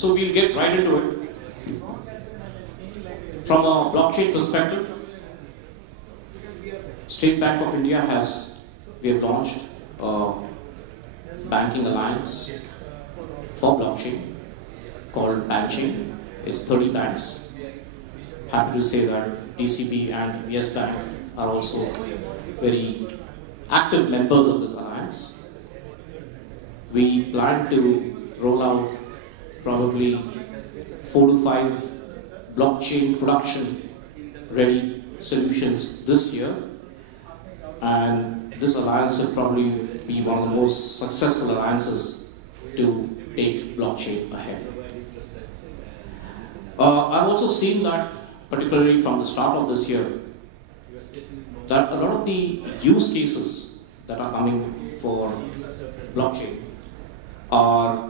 So we'll get right into it. From a blockchain perspective, State Bank of India we have launched a banking alliance for blockchain called BlockChain. It's 30 banks. Happy to say that DCB and Yes Bank are also very active members of this alliance. We plan to roll out probably 4 to 5 blockchain production ready solutions this year, and this alliance will probably be one of the most successful alliances to take blockchain ahead. I've also seen that, particularly from the start of this year, that a lot of the use cases that are coming for blockchain are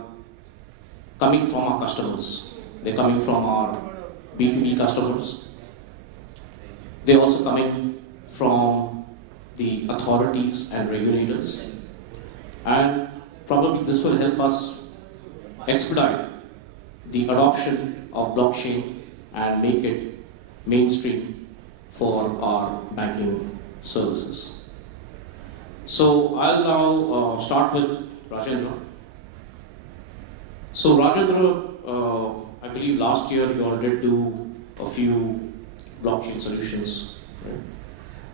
coming from our customers. They're coming from our B2B customers. They're also coming from the authorities and regulators. And probably this will help us expedite the adoption of blockchain and make it mainstream for our banking services. So I'll now start with Rajendra. So Rajendra, I believe last year you all did do a few blockchain solutions, right?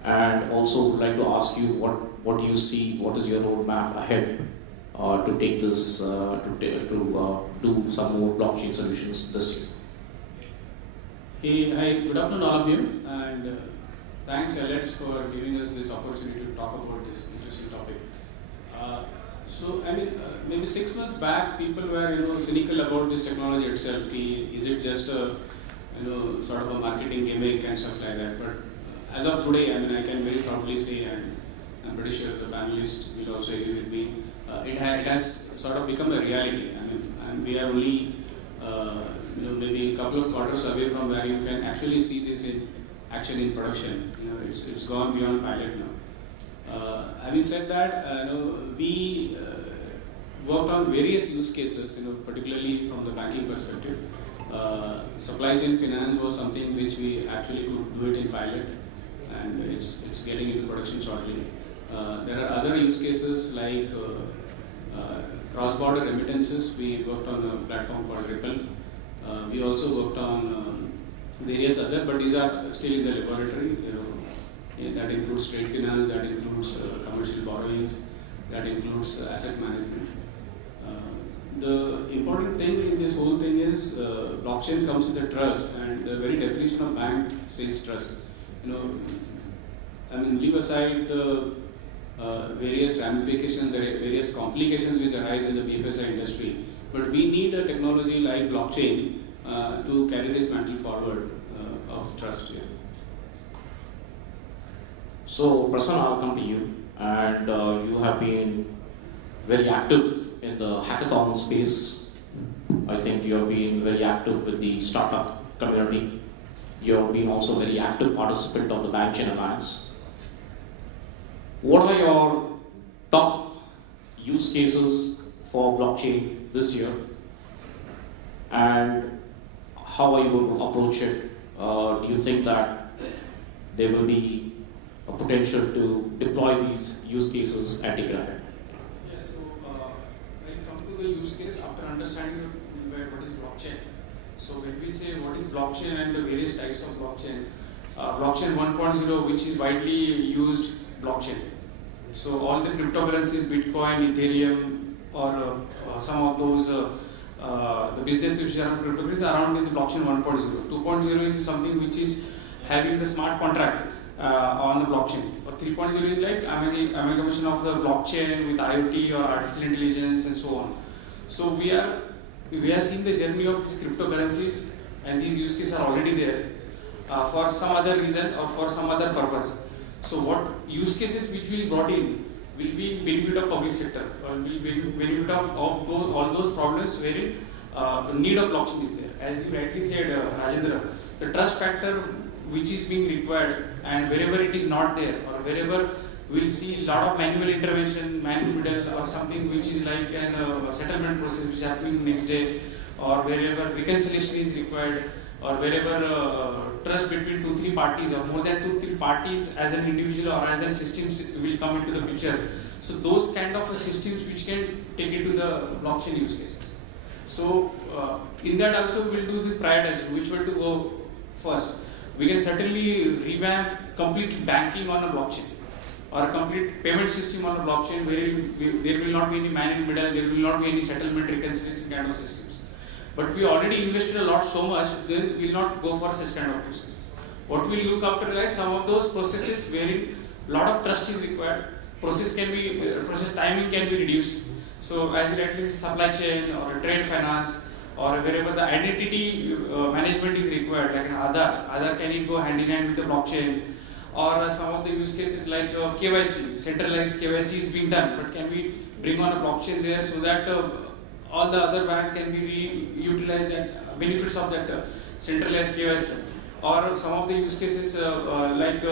And also would like to ask you what you see, what is your roadmap ahead to take this, to do some more blockchain solutions this year. Hey, hi, good afternoon all of you, and thanks elets for giving us this opportunity to talk about this interesting topic. So, I mean, maybe 6 months back, people were, cynical about this technology itself. Is it just a, sort of a marketing gimmick and stuff like that? But as of today, I mean, I can very proudly say, and I'm pretty sure the panelists will also agree with me, it has sort of become a reality. I mean, and we are only, maybe a couple of quarters away from where you can actually see this in action in production. It's gone beyond pilot now. Having said that, we worked on various use cases, particularly from the banking perspective. Supply chain finance was something which we actually could do it in pilot, and it's getting into production shortly. There are other use cases like cross-border remittances. We worked on a platform called Ripple. We also worked on various other, but these are still in the laboratory. That includes trade finance, that includes commercial borrowings, that includes asset management. The important thing in this whole thing is blockchain comes with a trust, and the very definition of bank says trust. I mean, leave aside the various ramifications, the various complications which arise in the BFSI industry, but we need a technology like blockchain to carry this mantle forward of trust here. So Prasanna, I'll come to you, and you have been very active in the hackathon space. I think you have been very active with the startup community. You have been also a very active participant of the BlockChain Alliance. What are your top use cases for blockchain this year, and how are you going to approach it? Do you think that there will be a potential to deploy these use cases and take it ahead? Yes, so when it comes to the use case, after understanding what is blockchain, so when we say what is blockchain and the various types of blockchain, blockchain 1.0, which is widely used blockchain. So all the cryptocurrencies, Bitcoin, Ethereum, or some of those the businesses which are cryptocurrencies around is blockchain 1.0. 2.0 is something which is having the smart contract on the blockchain. Or 3.0 is like amalgamation of the blockchain with IoT or artificial intelligence and so on. So we are seeing the journey of these cryptocurrencies, and these use cases are already there for some other reason or for some other purpose. So what use cases which will be brought in will be benefit of public sector, or will be benefit of all those problems wherein the need of blockchain is there. As you rightly said, Rajendra, the trust factor which is being required, and wherever it is not there, or wherever we'll see a lot of manual intervention, man in the middle, or something which is like a settlement process which is happening next day, or wherever reconciliation is required, or wherever trust between 2-3 parties or more than 2-3 parties as an individual or as a system will come into the picture. So those kind of systems which can take it to the blockchain use cases. So in that also we will do this prioritization, which will to go first. We can certainly revamp complete banking on a blockchain, or a complete payment system on a blockchain where there will not be any man in the middle, there will not be any settlement reconciliation kind of systems. But we already invested a lot so much, then we will not go for such kind of processes. What we look after, like some of those processes wherein a lot of trust is required, process timing can be reduced. So as it at least supply chain or trade finance, or wherever the identity management is required, like an Aadhaar can it go hand in hand with the blockchain, or some of the use cases like KYC, centralized KYC is being done, but can we bring on a blockchain there so that all the other banks can be utilize that benefits of that centralized KYC, or some of the use cases like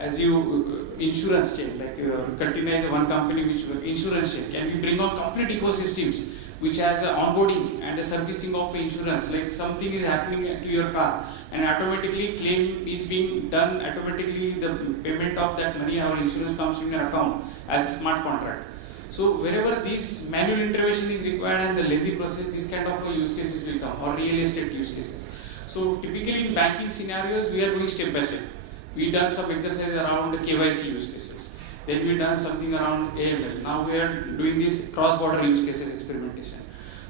as you insurance chain, like Katina is one company which insurance chain. Can we bring on complete ecosystems which has onboarding and a servicing of insurance, like something is happening to your car and automatically claim is being done, automatically the payment of that money or insurance comes in your account as smart contract. So wherever this manual intervention is required and the lengthy process, this kind of use cases will come, or real estate use cases. So typically in banking scenarios, we are going step by step. We done some exercise around KYC use cases. Then we done something around AML. Now we are doing this cross-border use cases experimentation.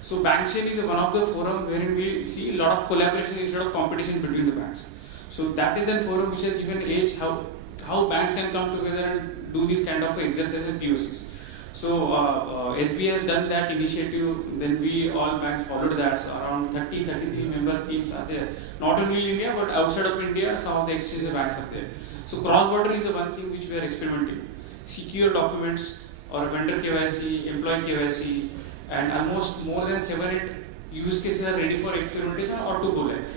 So BlockChain is one of the forum wherein we see a lot of collaboration instead of competition between the banks. So that is a forum which has given age how banks can come together and do this kind of exercise and POCs. So SBI has done that initiative, then we all banks followed that. So around 33 member teams are there. Not only in India but outside of India, some of the exchange banks are there. So cross-border is the one thing which we are experimenting. Secure documents or vendor KYC, employee KYC, and almost more than 7-8 use cases are ready for experimentation or to go live.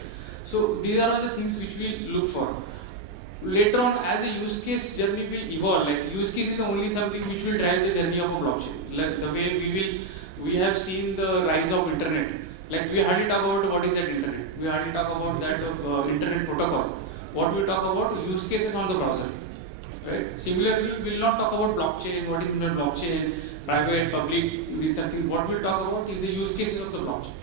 So these are all the things which we look for. Later on, as a use case journey will evolve, like use case is only something which will drive the journey of a blockchain. Like the way we have seen the rise of internet. Like we hardly talk about what is that internet. We hardly talk about that internet protocol. What we talk about use cases on the browser. Right? Similarly, we will not talk about blockchain, what is in the blockchain, private, public, these are things. What we will talk about is the use cases of the blockchain.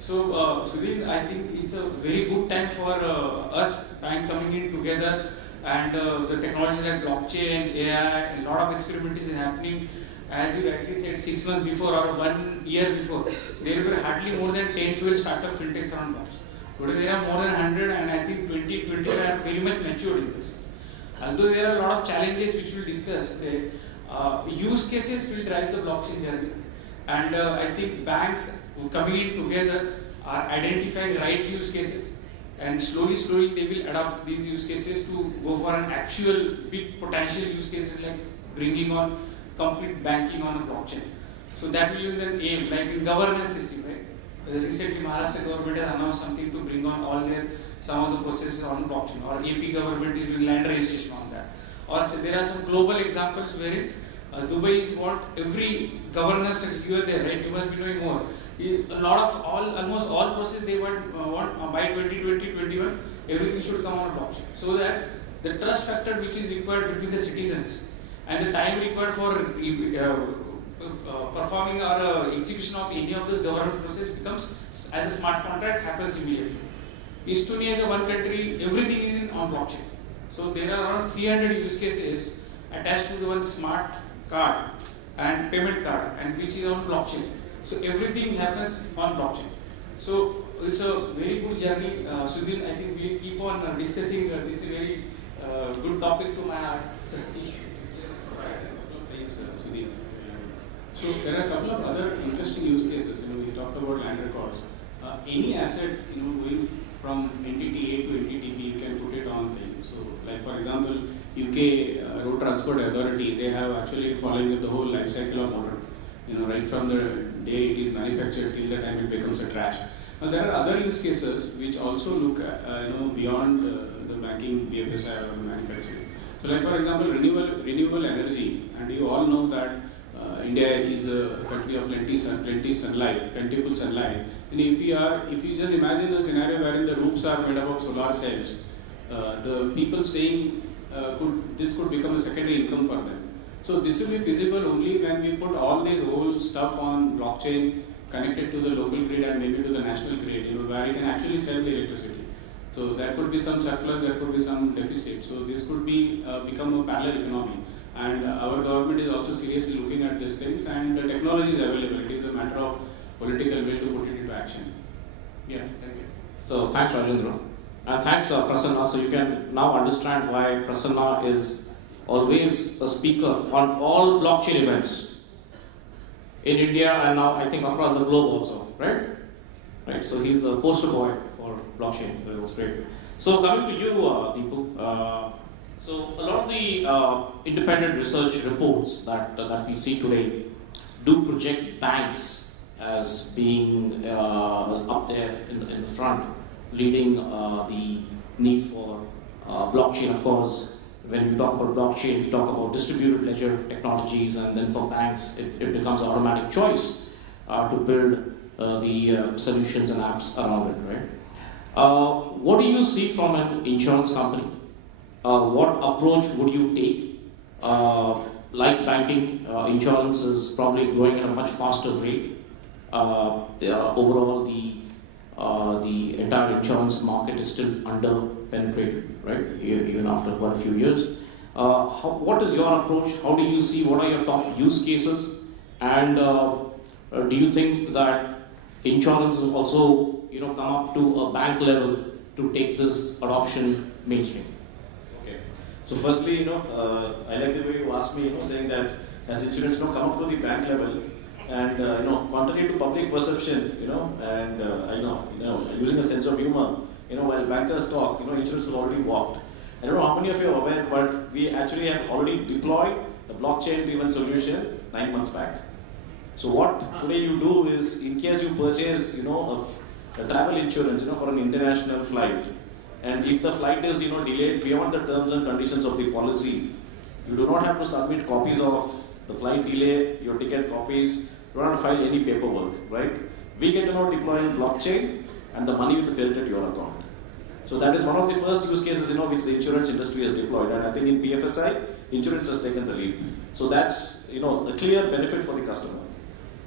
So, Sudin, I think it's a very good time for us bank coming in together, and the technologies like blockchain, AI, a lot of experimentation is happening. As you rightly said, 6 months before or 1 year before, there were hardly more than 10-12 startup fintechs around blockchain. Today there are more than 100, and I think 20-25 are very much matured in this. Although there are a lot of challenges which we'll discuss, okay, use cases will drive the blockchain journey. And I think banks coming in together are identifying right use cases, and slowly they will adopt these use cases to go for an actual big potential use cases like bringing on complete banking on a blockchain. So that will be an aim, like in governance system, right? Recently Maharashtra government has announced something to bring on all some of the processes on blockchain, or AP government is doing land registration on that. Or so there are some global examples wherein Dubai is want every governance that you are there, right? You must be doing more. Almost all process they want by 2020-21, everything should come on a blockchain, so that the trust factor which is required between the citizens and the time required for performing or execution of any of this government process becomes as a smart contract happens immediately. Estonia is a one country, everything is on blockchain. So there are around 300 use cases attached to the one smart card and payment card, and which is on blockchain. So everything happens on blockchain. So it's a very good journey. Sudin, I think we will keep on discussing this very good topic to my heart. So, thanks, Sudin. So there are a couple of other interesting use cases. You talked about land records. Any asset, going from entity A to entity B, you can put it on thing. So, like for example, UK Road Transport Authority, they have actually following the whole life cycle of motor. Right from the day it is manufactured till the time it becomes a trash. Now there are other use cases which also look, beyond the banking, BFSI or manufacturing. So, like for example, renewable energy, and you all know that India is a country of plentiful sunlight. And if you just imagine a scenario wherein the roofs are made up of solar cells, the people staying this could become a secondary income for them. So this will be feasible only when we put all these old stuff on blockchain, connected to the local grid and maybe to the national grid, where you can actually sell the electricity. So there could be some surplus, there could be some deficit. So this could be become a parallel economy. And our government is also seriously looking at these things, and the technology is available. It is a matter of political will to put it into action. Yeah, thank you. So thanks, Rajendra. And thanks, Prasanna. So you can now understand why Prasanna is always a speaker on all blockchain events in India and now I think across the globe also, right? Right. So he's the poster boy for blockchain. That's great. So coming to you, Dipu. So a lot of the independent research reports that we see today do project banks as being up there in the front, leading the need for blockchain. Of course, when we talk about blockchain, we talk about distributed ledger technologies, and then for banks, it becomes an automatic choice to build the solutions and apps around it, right? What do you see from an insurance company? What approach would you take? Like banking, insurance is probably growing at a much faster rate. Overall, the entire insurance market is still under-penetrated, right? Even after quite a few years. What is your approach? How do you see? What are your top use cases? And do you think that insurance will also, come up to a bank level to take this adoption mainstream? So firstly, I like the way you asked me, saying that as insurance come up to the bank level, and contrary to public perception, and using a sense of humor, while bankers talk, insurance has already walked. I don't know how many of you are aware, but we actually have already deployed a blockchain-driven solution 9 months back. So what today you do is, in case you purchase, a travel insurance, for an international flight, and if the flight is, delayed beyond the terms and conditions of the policy, you do not have to submit copies of the flight delay, your ticket copies, you don't have to file any paperwork, right? We get to now deploy in blockchain, and the money will be credited to your account. So that is one of the first use cases, which the insurance industry has deployed, and I think in BFSI, insurance has taken the lead. So that's, a clear benefit for the customer.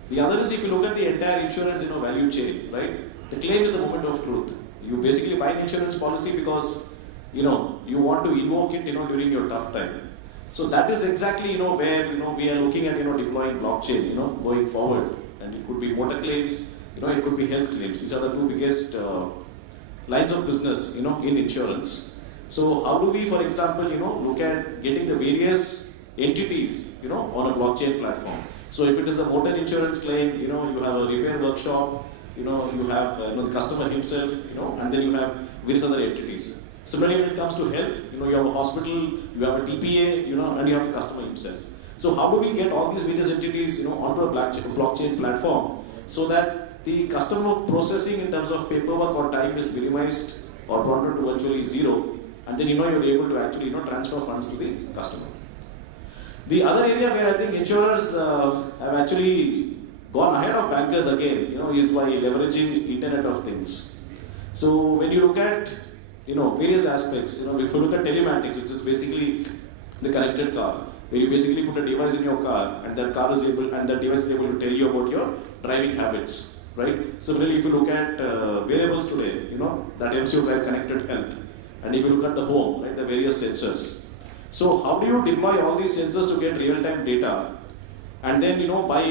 The other is, if you look at the entire insurance, value chain, right? The claim is the moment of truth. You basically buy an insurance policy because, you want to invoke it, during your tough time. So that is exactly, where, we are looking at, deploying blockchain, going forward. And it could be motor claims, it could be health claims. These are the two biggest lines of business, in insurance. So how do we, for example, look at getting the various entities, on a blockchain platform? So if it is a motor insurance claim, you have a repair workshop, you have the customer himself, and then you have various other entities. Similarly, when it comes to health, you have a hospital, you have a TPA, and you have the customer himself. So how do we get all these various entities, onto a blockchain platform so that the customer processing in terms of paperwork or time is minimized or brought down to virtually zero, and then you're able to actually transfer funds to the customer. The other area where I think insurers have actually gone ahead of bankers again, is by leveraging Internet of Things. So when you look at, various aspects, if you look at telematics, which is basically the connected car, where you basically put a device in your car, and that device is able to tell you about your driving habits, right? Similarly, if you look at wearables today, that helps you drive connected health. And if you look at the home, right, the various sensors. So how do you deploy all these sensors to get real-time data? And then, by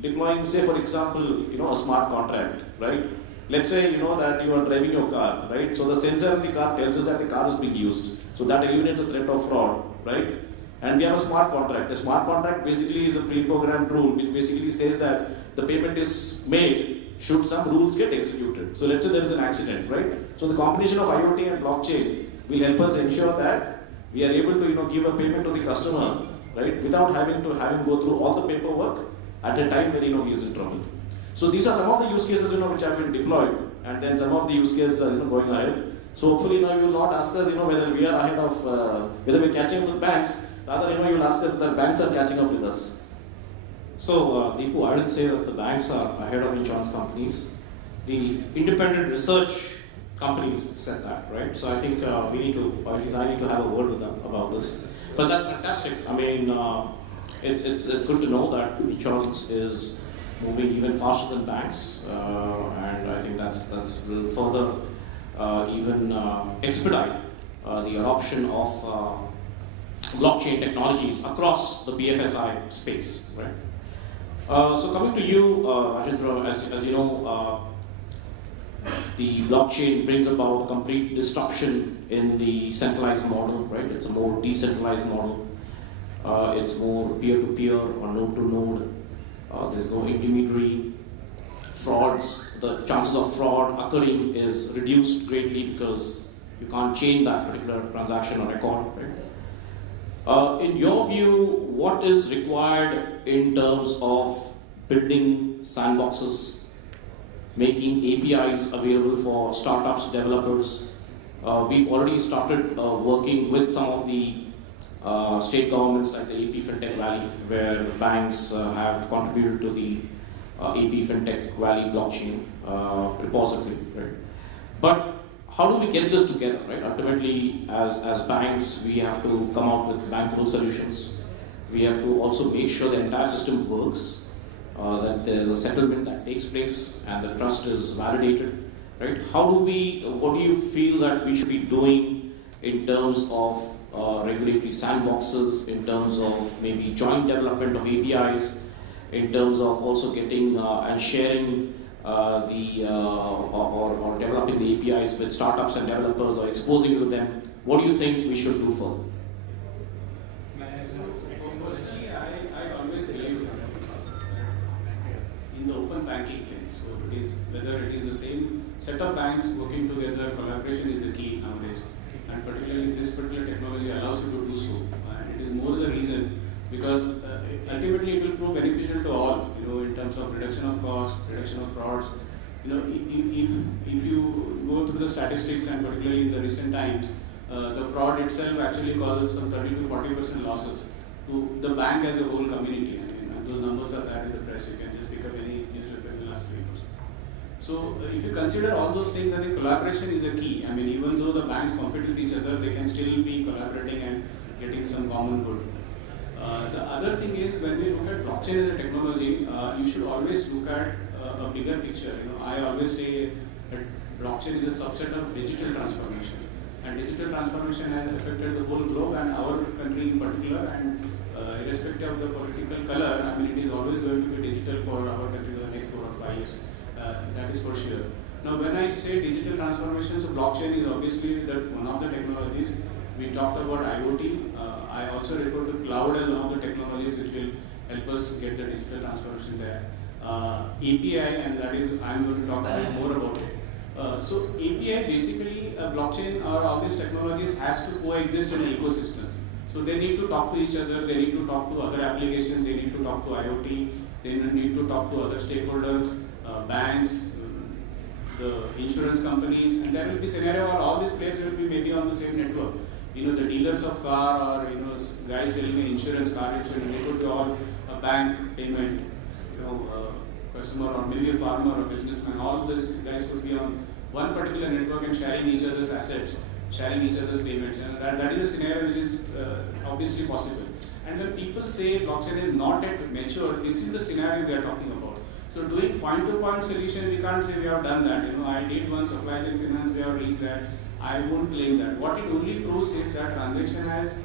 deploying, say, for example, a smart contract, right? Let's say, that you are driving your car, right? So the sensor in the car tells us that the car is being used. So that eliminates the threat of fraud, right? And we have a smart contract. A smart contract basically is a pre-programmed rule, which basically says that the payment is made should some rules get executed. So let's say there is an accident, right? So the combination of IoT and blockchain will help us ensure that we are able to, give a payment to the customer, right, without having to go through all the paperwork at a time when, he is in trouble. So these are some of the use cases, which have been deployed, and then some of the use cases are, going ahead. So hopefully, you will not ask us, whether we are ahead of, whether we're catching up with banks. Rather, you will ask us whether banks are catching up with us. So, Dipu, I didn't say that the banks are ahead of insurance companies. The independent research companies said that, right? So I think we need to, or at least I need to have a word with them about this. But that's fantastic. I mean, it's good to know that insurance is moving even faster than banks, and I think that's will further even expedite the adoption of blockchain technologies across the BFSI space, right? So coming to you, Rajendra, as you know, the blockchain brings about a complete disruption in the centralized model, right? It's a more decentralized model. It's more peer-to-peer or node-to-node. There's no intermediary. Frauds, the chances of fraud occurring is reduced greatly because you can't change that particular transaction or record, right? In your view, what is required in terms of building sandboxes, making APIs available for startups, developers? We've already started working with some of the state governments like the AP FinTech Valley, where banks have contributed to the AP FinTech Valley blockchain repository, right? But how do we get this together, right? Ultimately, as banks, we have to come out with bankable solutions. We have to also make sure the entire system works, that there's a settlement that takes place and the trust is validated, right? What do you feel that we should be doing in terms of regulatory sandboxes, in terms of maybe joint development of APIs, in terms of also getting and sharing or developing the APIs with startups and developers or exposing to them? What do you think we should do further? Personally, I always believe in the open banking thing. So whether it is the same set of banks working together, collaboration is the key nowadays. And particularly this particular technology allows you to do so. And it is more the reason because ultimately it will prove beneficial to all, in terms of reduction of cost, reduction of frauds. If you go through the statistics and particularly in the recent times, the fraud itself actually causes some 30 to 40% losses to the bank as a whole community. I mean, those numbers are there in the press. You can just pick up any newspaper in the last week or so. So if you consider all those things, I think collaboration is a key. I mean, even though the banks compete with each other, they can still be collaborating and getting some common good. The other thing is, when we look at blockchain as a technology, you should always look at a bigger picture. I always say that blockchain is a subset of digital transformation, and digital transformation has affected the whole globe and our country in particular. And irrespective of the political color, I mean, it is always going to be digital for our country for the next 4 or 5 years. That is for sure. Now, when I say digital transformation, so blockchain is obviously one of the technologies. We talked about IoT. I also refer to cloud as one of the technologies which will help us get the digital transformation there. API, and that is, I'm going to talk a bit more about it. So API, basically, blockchain or all these technologies has to coexist in the ecosystem. So they need to talk to each other, they need to talk to other applications, they need to talk to IoT, they need to talk to other stakeholders, banks, the insurance companies, and there will be scenario where all these players will be maybe on the same network. The dealers of car or guys selling an insurance, car insurance, they could be all a bank payment, customer or maybe a farmer or businessman. All these guys could be on one particular network and sharing each other's assets, sharing each other's payments, and that is a scenario which is obviously possible. And when people say blockchain is not yet mature, this is the scenario we are talking about. So doing point-to-point solution, we can't say we have done that. I did one supply chain finance, we have reached that. I won't claim that. What it only proves is that transaction is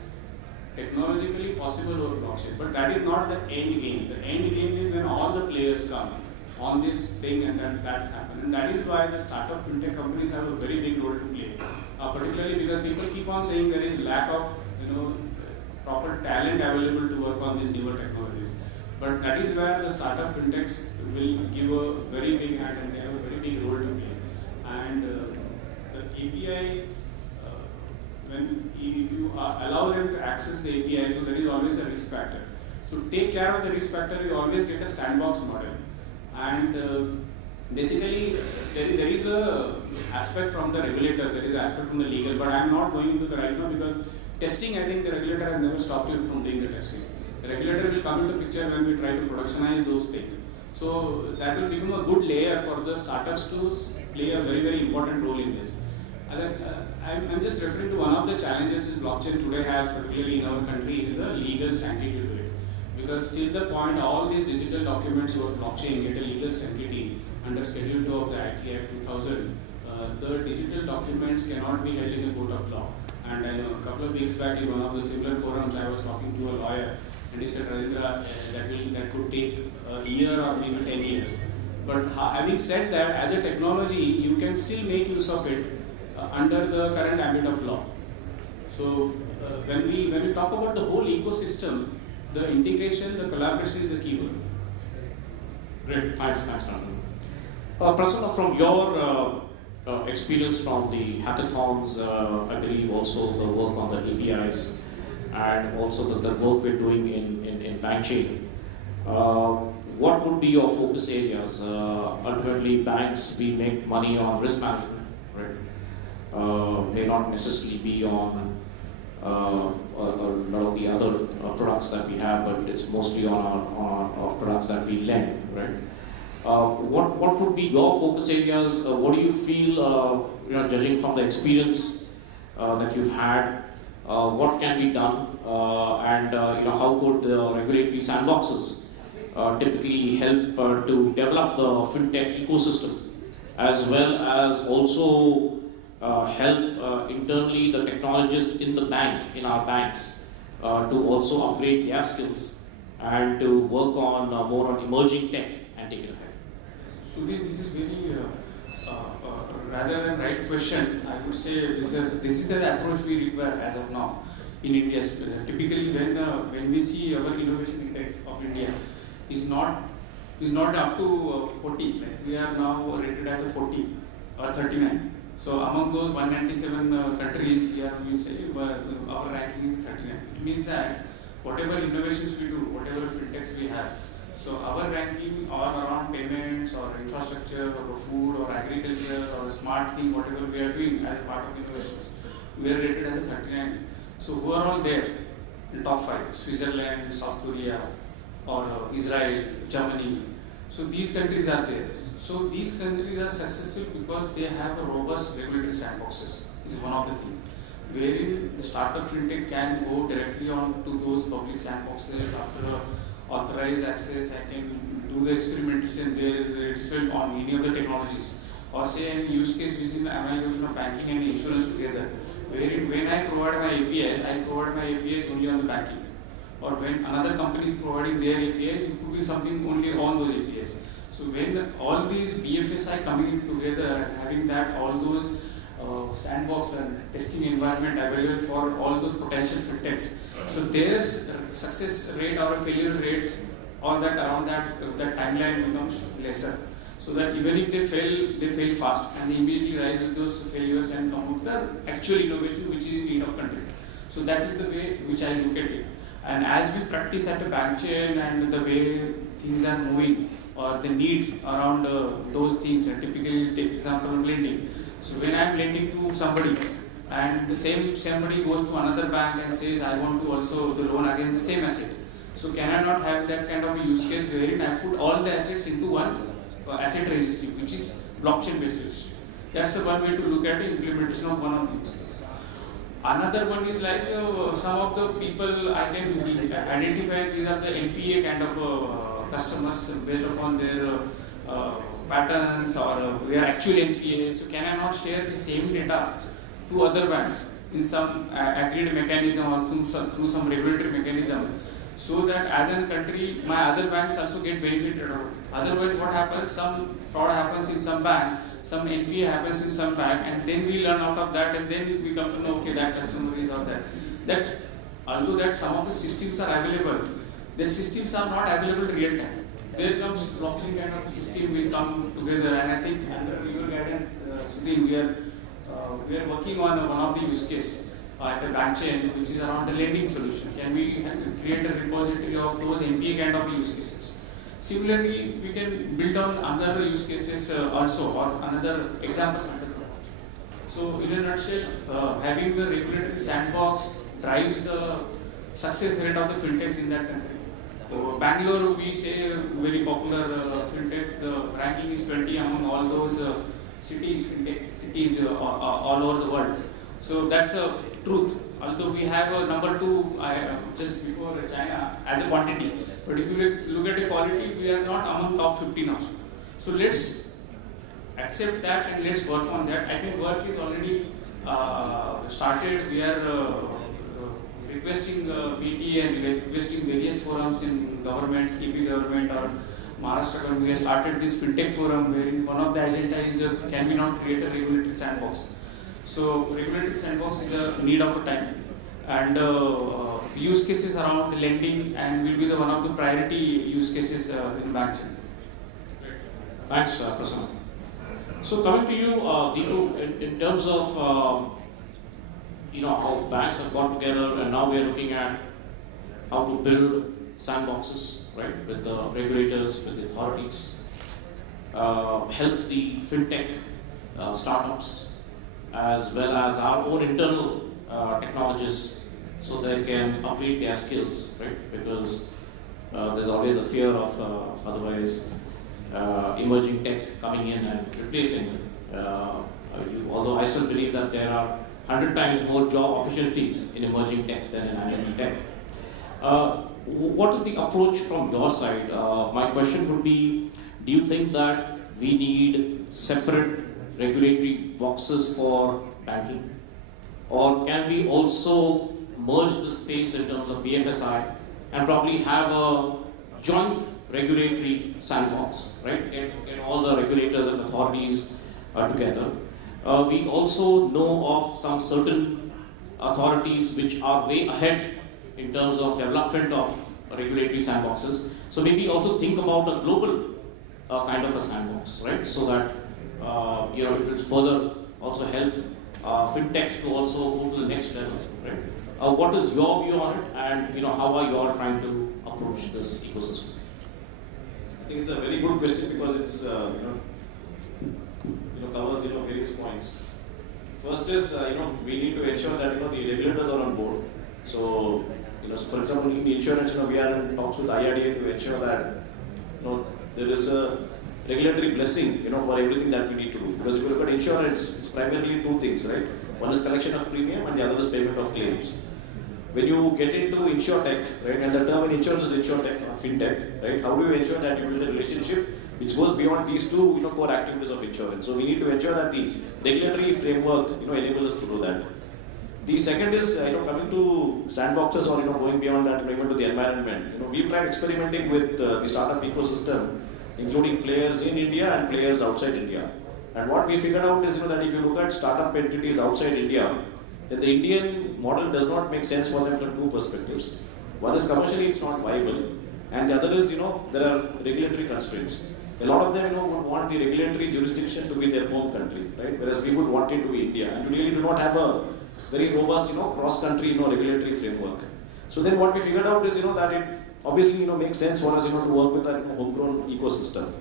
technologically possible over blockchain. But that is not the end game. The end game is when all the players come on this thing and that happens. And that is why the startup fintech companies have a very big role to play. Particularly because people keep on saying there is lack of proper talent available to work on these newer technologies. But that is where the startup fintechs will give a very big hand and they have a very big role to play. And the API, if you allow them to access the API, so there is always a risk factor. So to take care of the risk factor, you always get a sandbox model. And basically, there is a aspect from the regulator, there is an aspect from the legal, but I am not going into the right now because testing, I think the regulator has never stopped you from doing the testing. The regulator will come into picture when we try to productionize those things. So that will become a good layer for the startups to play a very, very important role in this. I'm just referring to one of the challenges which blockchain today has, particularly in our country, is the legal sanctity to it. Because till the point all these digital documents over blockchain get a legal sanctity under Schedule 2 of the IT Act 2000, the digital documents cannot be held in a court of law. And I know a couple of weeks back in one of the similar forums, I was talking to a lawyer, and he said, Rajendra, that could take a year or maybe 10 years. But having said that, as a technology, you can still make use of it under the current ambit of law. So when we talk about the whole ecosystem, the integration, the collaboration is the key word. Great, thanks, Rajendra. Prasanna, from your experience from the hackathons, I believe also the work on the APIs, and also the work we're doing in BlockChain, what would be your focus areas? Ultimately, banks, we make money on risk management, right? May not necessarily be on a lot of the other products that we have, but it's mostly on our products that we lend, right? What would be your focus areas? What do you feel, judging from the experience that you've had, what can be done, and how could regulatory sandboxes typically help to develop the fintech ecosystem, as well as also help internally the technologists in the bank, in our banks, to also upgrade their skills and to work on more on emerging tech and take it ahead. Sudin, this is very, rather than right question, I would say this is the approach we require as of now in India. Typically, when we see our innovation index of India is not up to 40, like we are now rated as a 40 or 39. So among those 197 countries, we say our ranking is 39. It means that whatever innovations we do, whatever fintechs we have, so our ranking are around payments or infrastructure or food or agriculture or a smart thing, whatever we are doing as a part of innovations, we are rated as a 39. So who are all there in top 5? Switzerland, South Korea, or Israel, Germany. So these countries are there. So these countries are successful because they have a robust regulatory sandboxes, is one of the things. Wherein the startup fintech can go directly on to those public sandboxes after authorized access. I can do the experimentation there on any of the technologies. Or say any use case which is the amalgamation of banking and insurance together. Wherein when I provide my APIs, I provide my APIs only on the banking. Or when another company is providing their APIs, it could be something only on those APIs. So when all these BFSI coming together and having that all those sandbox and testing environment available for all those potential fintechs, so their success rate or a failure rate or that around that timeline becomes lesser. So that even if they fail fast and they immediately rise with those failures and come with the actual innovation which is in need of country. So that is the way which I look at it. And as we practice at the BlockChain and the way things are moving or the needs around those things, and typically take example of lending. So when I am lending to somebody and the same somebody goes to another bank and says I want to also the loan against the same asset. So can I not have that kind of a use case wherein I put all the assets into one asset registry, which is blockchain based registry. That's the one way to look at the implementation of one of these. Another one is like some of the people I can identify these are the NPA kind of customers based upon their patterns or their actual NPA. So can I not share the same data to other banks in some agreed mechanism or through some regulatory mechanism, so that as a country my other banks also get benefited out of it. Otherwise what happens, some fraud happens in some bank, some NPA happens in some bank, and then we learn out of that and then we come to know, okay, that customer is or that. Although that some of the systems are available, the systems are not available real time. There comes blockchain kind of system will come together, and I think under your guidance, Sudin, we are working on one of the use case at a BlockChain which is around the lending solution. Can we create a repository of those NPA kind of use cases? Similarly, we can build on other use cases also, or another examples. So in a nutshell, having the regulatory sandbox drives the success rate of the fintechs in that country. Bangalore, we say very popular fintech. The ranking is 20 among all those cities, fintech cities all over the world. So that's the truth. Although we have a number 2 just before China as a quantity, but if you look at the quality, we are not among top 15 also. So let's accept that and let's work on that. I think work is already started. We are requesting BT and we are requesting various forums in government, TP government or Maharashtra government. We have started this fintech forum wherein one of the agenda is can we not create a regulatory sandbox. So regulatory sandbox is a need of a time, and use cases around lending and will be the one of the priority use cases in banking. Thanks, Prasanna. So coming to you, Dipu, in terms of how banks have got together, and now we are looking at how to build sandboxes, right, with the regulators, with the authorities, help the fintech startups, as well as our own internal technologists, so they can upgrade their skills, right? Because there's always a fear of otherwise emerging tech coming in and replacing although I still believe that there are 100 times more job opportunities in emerging tech than in identity tech. What is the approach from your side? My question would be, do you think that we need separate regulatory boxes for banking? Or can we also merge the space in terms of BFSI and probably have a joint regulatory sandbox, right? Get all the regulators and authorities together. We also know of some certain authorities which are way ahead in terms of development of regulatory sandboxes. So maybe also think about a global kind of a sandbox, right? So that it will further also help fintechs to also move to the next level, right? What is your view on it, and how are you all trying to approach this ecosystem? I think it's a very good question because it's covers various points. First is we need to ensure that the regulators are on board. So for example, in insurance, we are in talks with IRDA to ensure that there is a regulatory blessing for everything that we need to do. Because if you look at insurance, it's primarily 2 things, right? One is collection of premium and the other is payment of claims. When you get into insurtech, right, and the term in insurance is insurtech, not fintech, right? How do you ensure that you build a relationship which goes beyond these 2 core activities of insurance? So we need to ensure that the regulatory framework enables us to do that. The second is coming to sandboxes or going beyond that, even to the environment. We've tried experimenting with the startup ecosystem, including players in India and players outside India. And what we figured out is that if you look at startup entities outside India, then the Indian model does not make sense for them from 2 perspectives. One is commercially it's not viable, and the other is there are regulatory constraints. A lot of them would want the regulatory jurisdiction to be their home country, right? Whereas we would want it to be India, and we really do not have a very robust cross-country regulatory framework. So then what we figured out is that it obviously makes sense for us to work with our homegrown ecosystem.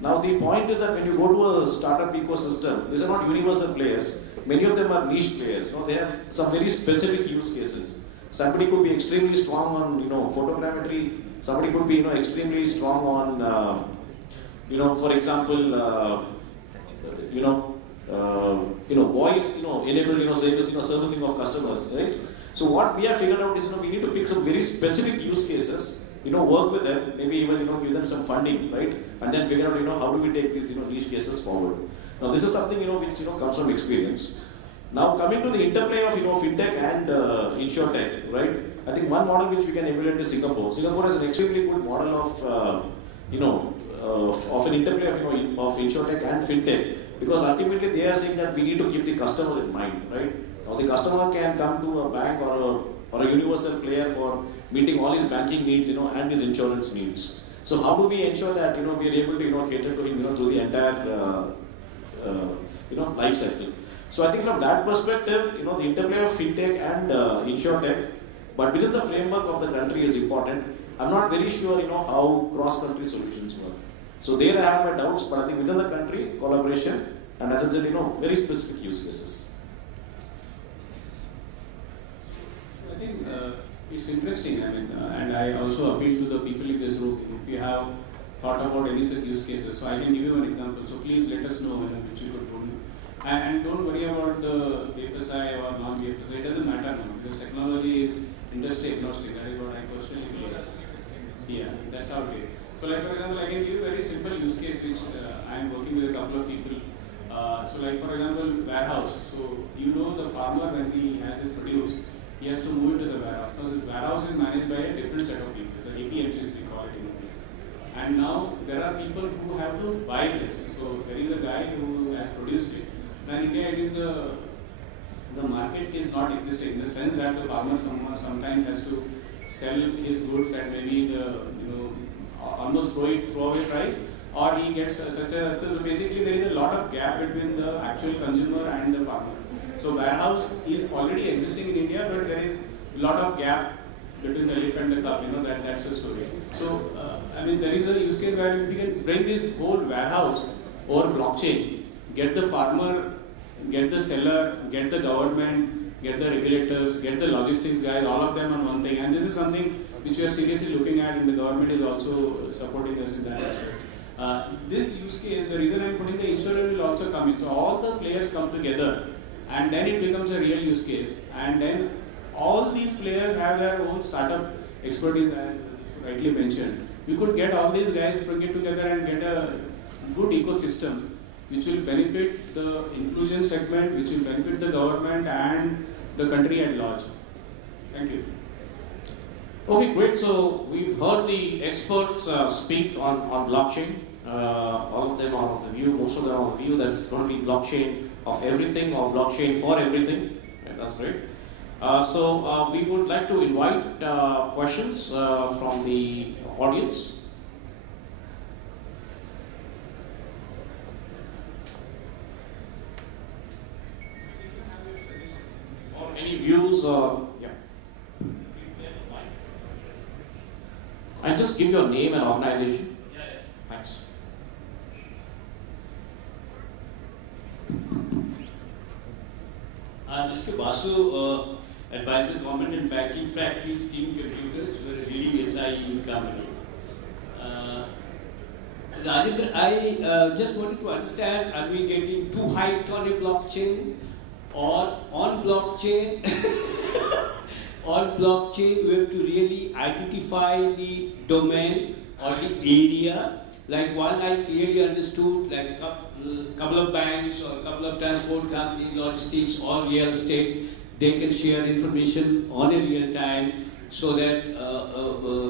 Now the point is that when you go to a startup ecosystem, these are not universal players. Many of them are niche players. They have some very specific use cases. Somebody could be extremely strong on photogrammetry. Somebody could be extremely strong on for example voice enabled servicing of customers, right? So what we have figured out is we need to pick some very specific use cases. Work with them, maybe even give them some funding, right? And then figure out how do we take these niche cases forward. Now this is something which comes from experience. Now coming to the interplay of fintech and insurtech, right? I think one model which we can emulate is Singapore. Singapore has an extremely good model of an interplay of insurtech and fintech, because ultimately they are saying that we need to keep the customer in mind, right? Now the customer can come to a bank or a universal player for meeting all his banking needs, and his insurance needs. So how do we ensure that we are able to cater to him through the entire life cycle? So I think from that perspective, the interplay of fintech and insurtech, but within the framework of the country is important. I'm not very sure how cross-country solutions work. So there I have my doubts, but I think within the country, collaboration and as I said, very specific use cases. I think It's interesting, I mean, and I also appeal to the people in this room, if you have thought about any such use cases. So I can give you an example. So please let us know which you could do. And don't worry about the BFSI or non-BFSI. It doesn't matter now because technology is industry agnostic. That is what I personally believe. Yeah, that's how it is. So like for example, I can give you a very simple use case which I am working with a couple of people. So like for example, warehouse. So you know the farmer when he has his produce, he has to move it to the warehouse. Now this warehouse is managed by a different set of people, the APMCs we call it in India. And now there are people who have to buy this. So there is a guy who has produced it. Now in India it is the market is not existing in the sense that the farmer sometimes has to sell his goods at maybe the almost throwaway price, or he gets such a, so basically there is a lot of gap between the actual consumer and the farmer. So warehouse is already existing in India, but there is a lot of gap between the lip and the cup, that's the story. So, I mean, there is a use case where we can bring this whole warehouse over blockchain, get the farmer, get the seller, get the government, get the regulators, get the logistics guys, all of them on one thing. And this is something which we are seriously looking at, and the government is also supporting us in that aspect. This use case, the reason I am putting the insurance will also come in. So all the players come together, and then it becomes a real use case. And then all these players have their own startup expertise, as rightly mentioned. We could get all these guys to get together and get a good ecosystem which will benefit the inclusion segment, which will benefit the government and the country at large. Thank you. Okay, great. So we've heard the experts speak on blockchain. All of them are of the view, most of them are of the view that it's going to be blockchain of everything or blockchain for everything. Yeah, that's great. So we would like to invite questions from the audience. Or any views? Yeah. And just give your name and organization. Thanks. Mr. Basu, advisor government and banking practice team computers for a leading SI company. Rajendra, I just wanted to understand, are we getting too hyped on a blockchain or on blockchain? On blockchain, we have to really identify the domain or the area. Like one I clearly understood, like a couple of banks or a couple of transport companies, logistics or real estate, they can share information on a real time so that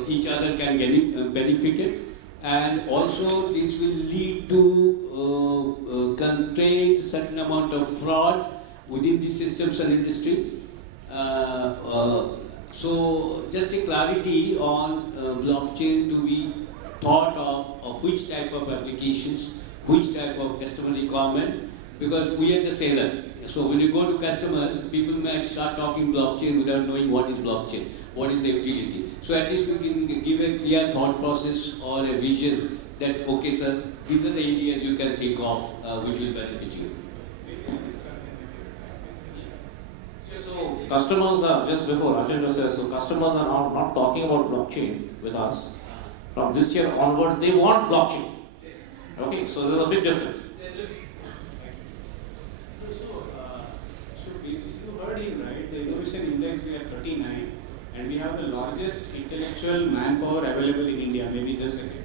each other can get benefited. And also this will lead to contain certain amount of fraud within the systems and industry. So just a clarity on blockchain to be thought of which type of applications, which type of customer requirement, because we are the seller. So when you go to customers, people might start talking blockchain without knowing what is blockchain, what is the utility. So at least we can give a clear thought process or a vision that, okay sir, these are the areas you can think of which will benefit you. So customers are, just before Rajendra says, so customers are now not talking about blockchain with us. From this year onwards, they want blockchain. Okay, so there's a big difference. So basically you heard him, right? The innovation index we are 39 and we have the largest intellectual manpower available in India, maybe just second.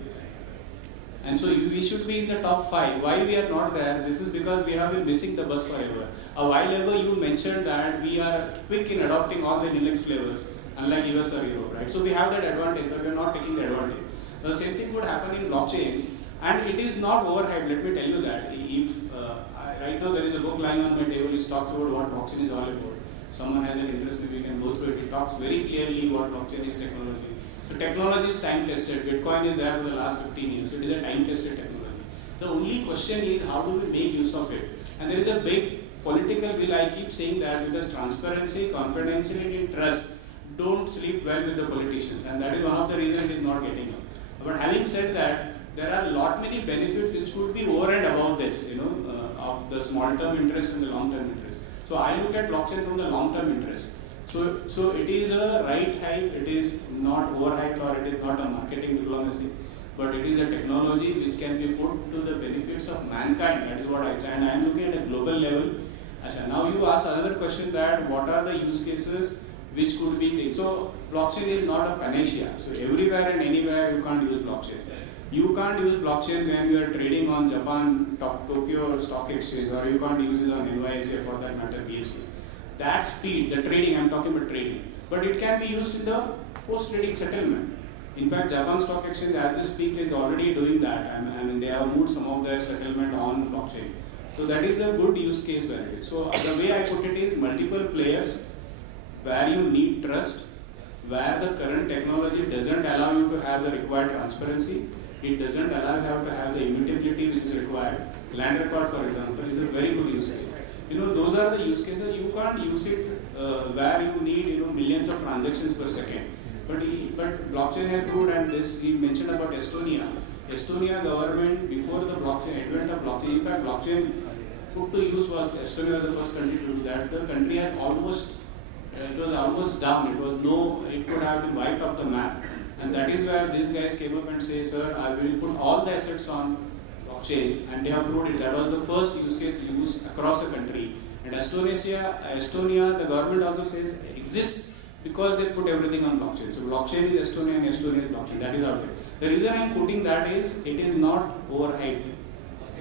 And so we should be in the top 5. Why we are not there? This is because we have been missing the bus forever. A while ago you mentioned that we are quick in adopting all the Linux flavors, unlike US or Europe, right? So we have that advantage, but we are not taking the advantage. The same thing would happen in blockchain, and it is not overhyped, let me tell you that. If right now there is a book lying on my table which talks about what blockchain is all about. If someone has an interest, maybe we can go through it. It talks very clearly what blockchain is technology. So technology is time tested. Bitcoin is there for the last 15 years. So it is a time tested technology. The only question is how do we make use of it? And there is a big political will. I keep saying that because transparency, confidentiality, and trust don't sleep well with the politicians, and that is one of the reasons it is not getting up. But having said that, there are a lot many benefits which could be over and above this, of the small term interest and the long term interest. So I look at blockchain from the long term interest. So it is a right hype, it is not overhyped or it is not a marketing diplomacy, but it is a technology which can be put to the benefits of mankind. That is what I try, and I am looking at a global level. Asha, now you ask another question, that what are the use cases which could be taken. So blockchain is not a panacea. So everywhere and anywhere you can't use blockchain. You can't use blockchain when you are trading on Japan, Tokyo Stock Exchange, or you can't use it on NYSE, for that matter BSE. That speed, the trading, I'm talking about trading. But it can be used in the post-trading settlement. In fact, Japan Stock Exchange, as we speak, is already doing that. I mean, they have moved some of their settlement on blockchain. So that is a good use case where it is. So the way I put it is multiple players where you need trust, where the current technology doesn't allow you to have the required transparency. It doesn't allow you to have the immutability which is required. Land record, for example, is a very good use case. Those are the use cases. You can't use it where you need millions of transactions per second. But blockchain has proved, and this we mentioned about Estonia. Estonia government, before the advent of blockchain, in fact blockchain put to use was, Estonia was the first country to do that. The country had almost, it was almost down. It could have been wiped off the map. And that is where these guys came up and say, sir, I will put all the assets on blockchain, and they have proved it. That was the first use case used across the country. And Estonia, the government also says exists because they put everything on blockchain. So blockchain is Estonia and Estonia is blockchain. That is out there. The reason I am putting that is it is not overhyped.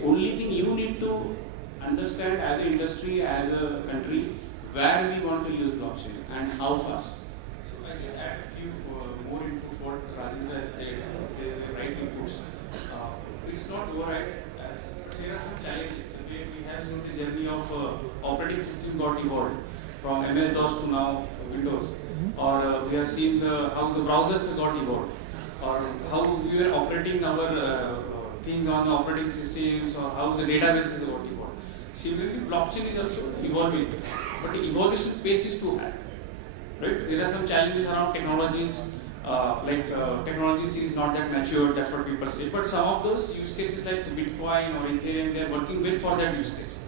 Only thing you need to understand as an industry, as a country, where we want to use blockchain and how fast. So I just add a few more inputs what Rajendra has said. The right inputs. It's not overhyped. There are some challenges. The way we have seen the journey of operating system got evolved from MS-DOS to now Windows, or we have seen how the browsers got evolved, or how we were operating our things on the operating systems, or how the databases got evolved. Similarly, blockchain is also evolving, but the evolution pace is too high. Right? There are some challenges around technologies. Technologies is not that mature, that's what people say. But some of those use cases like Bitcoin or Ethereum, they are working well for that use case.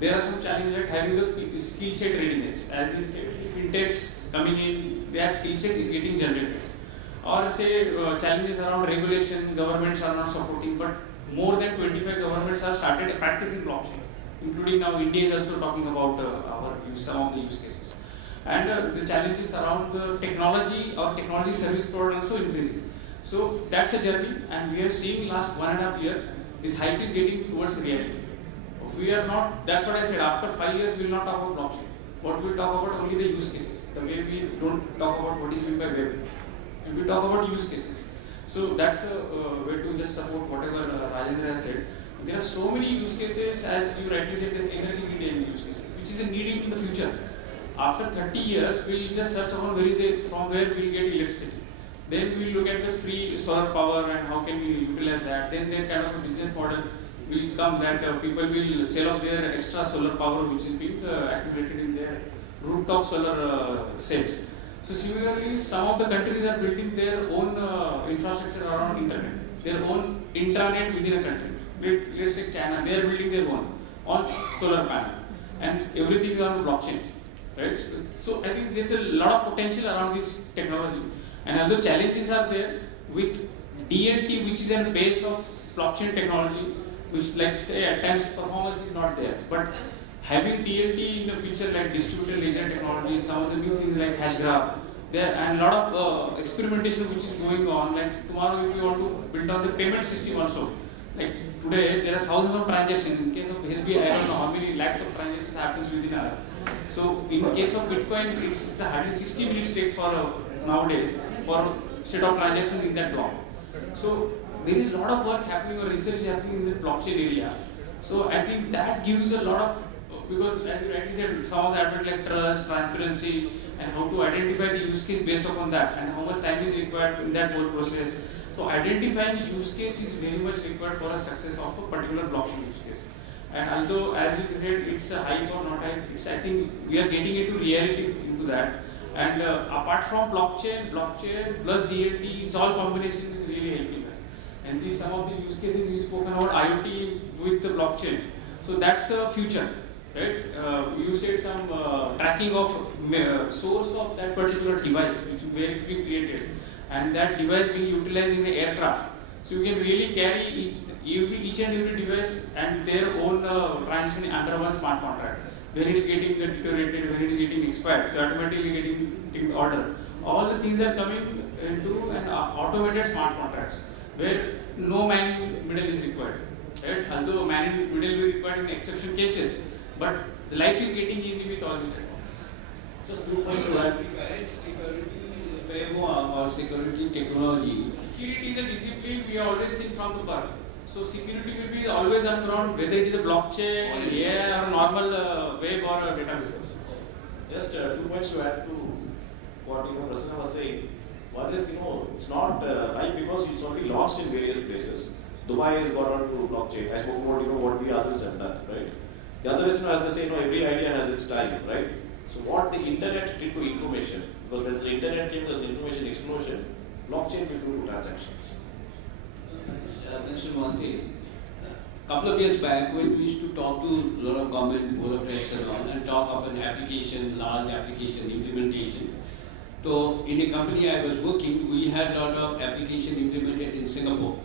There are some challenges like having the skill set readiness. As in fintechs coming in, their skill set is getting generated. Or say challenges around regulation, governments are not supporting, but more than 25 governments have started practicing blockchain. Including now India is also talking about some of the use cases. And the challenges around the technology or technology service provider also increasing. So that's a journey, and we have seen last 1.5 years, this hype is getting towards reality. We are not, that's what I said, after 5 years we will not talk about blockchain. What we will talk about only the use cases. The way we don't talk about what is meant by web. And we talk about use cases. So that's the way to just support whatever Rajendra has said. There are so many use cases, as you rightly said, the energy needed use cases, which is a need in the future. After 30 years, we will just search upon from where we will get electricity. Then we will look at this free solar power and how can we utilize that. Then their kind of a business model will come that people will sell off their extra solar power which is being accumulated in their rooftop solar cells. So similarly, some of the countries are building their own infrastructure around internet, their own intranet within a country. Let's say China, they are building their own on solar panel, and everything is on blockchain. Right? So I think there's a lot of potential around this technology, and other challenges are there with DLT, which is a base of blockchain technology, which, like say, at times performance is not there. But having DLT in the picture, like distributed ledger technology, some of the new things like hash graph, there, and a lot of experimentation which is going on. Like tomorrow, if you want to build on the payment system also, like today there are thousands of transactions. In case of SBI, I don't know how many lakhs of transactions happens within an hour. So in case of Bitcoin, it's hardly 60 minutes takes for nowadays for set of transactions in that block. So there is a lot of work happening or research happening in the blockchain area. So I think that gives a lot of, because as you rightly said, some of the aspects like trust, transparency, and how to identify the use case based upon that, and how much time is required in that whole process. So identifying use case is very much required for a success of a particular blockchain use case. And although, as you said, it's a hype or not hype, I think we are getting into reality into that. And apart from blockchain plus DLT, it's all combination is really helping us. And these some of the use cases you spoken about IoT with the blockchain. So that's the future, right? you said some tracking of source of that particular device where it will be created, and that device being utilized in the aircraft. So you can really carry each and every device and their own transaction under one smart contract. When it is getting deteriorated, when it is getting expired, so automatically getting order. All the things are coming into an automated smart contracts where no man middle is required. Right? Although man middle will be required in exception cases, but the life is getting easy with all these technologies. Just 2 points to that. Security framework or security technology. Security is a discipline we have always seen from the birth. So security will be always on ground, whether it is a blockchain, AI, or normal web or a database. Just 2 points to add to what Prasanna was saying. One is, it's not hype because it's already launched in various places. Dubai has got on to blockchain. I spoke about what we ourselves have done, right? The other is, as they say, every idea has its time, right? So what the internet did to information, because when the internet came, there's an information explosion. Blockchain will do to transactions. Mention one thing. A couple of years back, when we used to talk to a lot of government, board of directors and talk of an application, large application implementation. So in a company I was working, we had a lot of application implemented in Singapore.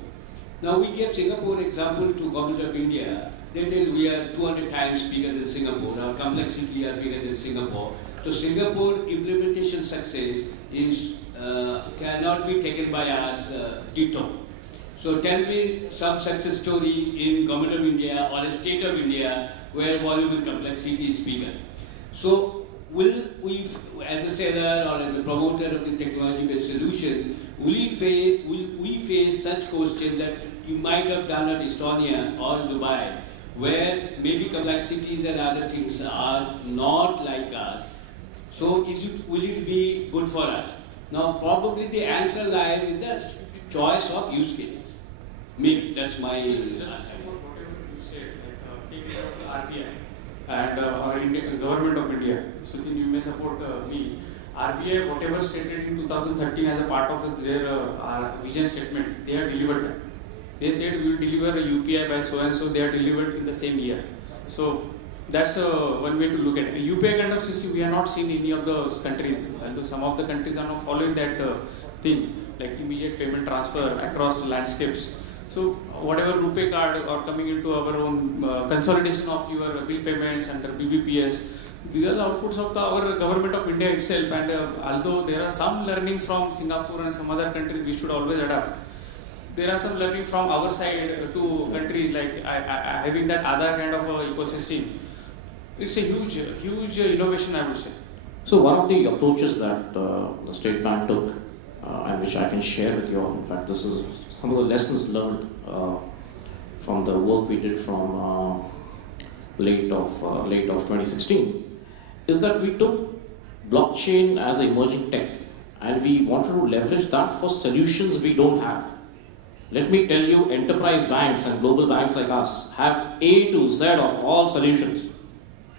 Now we gave Singapore example to government of India. They tell we are 200 times bigger than Singapore. Our complexity are bigger than Singapore. So Singapore implementation success is cannot be taken by us ditto. So tell me some success story in government of India or a state of India where volume and complexity is bigger. So will we, as a seller or as a promoter of the technology-based solution, will we face such question that you might have done at Estonia or Dubai, where maybe complexities and other things are not like us? So will it be good for us? Now probably the answer lies in the choice of use cases. Maybe that's my answer. Whatever you said, like take out the RBI and or government of India. So then you may support me. RBI, whatever stated in 2013 as a part of their vision statement, they have delivered that. They said we will deliver a UPI by so and so. They are delivered in the same year. So that's one way to look at it. UPI kind of system we have not seen in any of those countries, and some of the countries are not following that thing, like immediate payment transfer across landscapes. So whatever RuPay card or coming into our own consolidation of your bill payments under BBPS, these are the outputs of our government of India itself. And although there are some learnings from Singapore and some other countries we should always adapt, there are some learning from our side to countries like having that other kind of ecosystem. It's a huge innovation, I would say. So one of the approaches that the State Bank took, and which I can share with you all, in fact, this is some of the lessons learned from the work we did from late of 2016, is that we took blockchain as an emerging tech and we wanted to leverage that for solutions we don't have. Let me tell you, enterprise banks and global banks like us have A to Z of all solutions.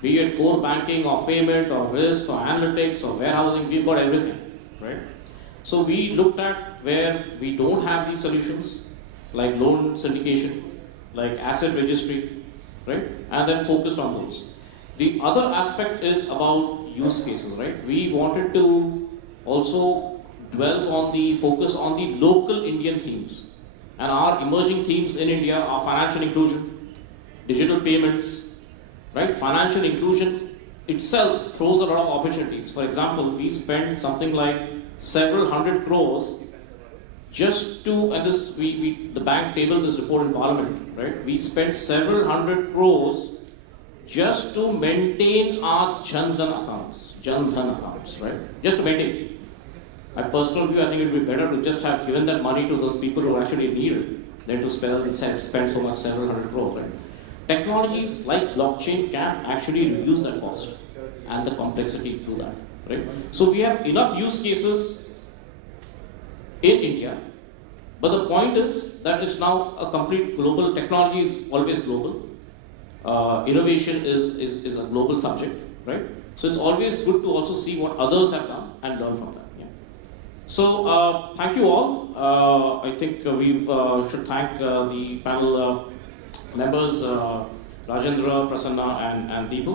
Be it core banking or payment or risk or analytics or warehousing, we've got everything, right? So we looked at where we don't have these solutions, like loan syndication, like asset registry, right? And then focused on those. The other aspect is about use cases, right? We wanted to also dwell on the focus on the local Indian themes. And our emerging themes in India are financial inclusion, digital payments, right? Financial inclusion itself throws a lot of opportunities. For example, we spent something like several hundred crores just to, and this the bank tabled this report in Parliament, right? We spent several hundred crores just to maintain our Jandhan accounts, right? Just to maintain. My personal view, I think it would be better to just have given that money to those people who actually need it than to spend so much, several hundred crores, right? Technologies like blockchain can actually reduce that cost and the complexity to that, right? So we have enough use cases in India, but the point is that it's now a complete global, technology is always global. Innovation is a global subject, right? So it's always good to also see what others have done and learn from that. Yeah. So thank you all. I think we should thank the panel members, Rajendra, Prasanna and Dipu.